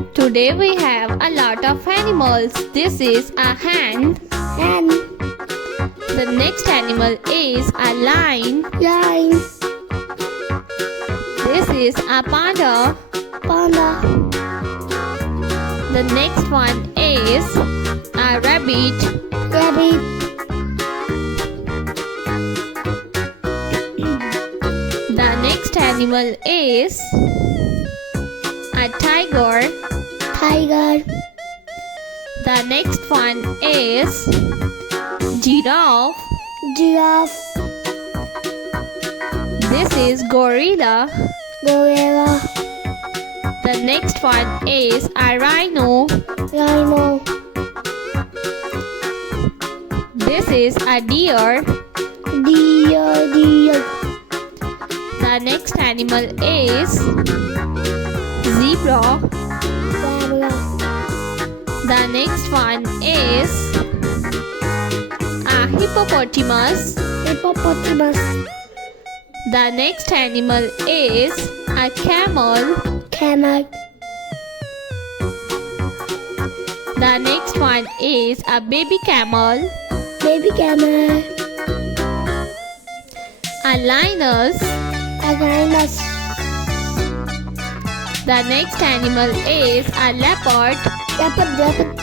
Today we have a lot of animals. This is a hen. Hen. The next animal is a lion. Lion. This is a panda. Panda. The next one is a rabbit. Rabbit. The next animal is a tiger. Tiger. The next one is giraffe. Giraffe. This is gorilla. Gorilla. The next one is a rhino. Rhino. This is a deer. Deer. The next animal is zebra. Zebra. The next one is a hippopotamus. Hippopotamus. The next animal is a camel. Camel. The next one is a baby camel. Baby camel. A lioness. A rhinoceros. The next animal is a leopard. Leopard.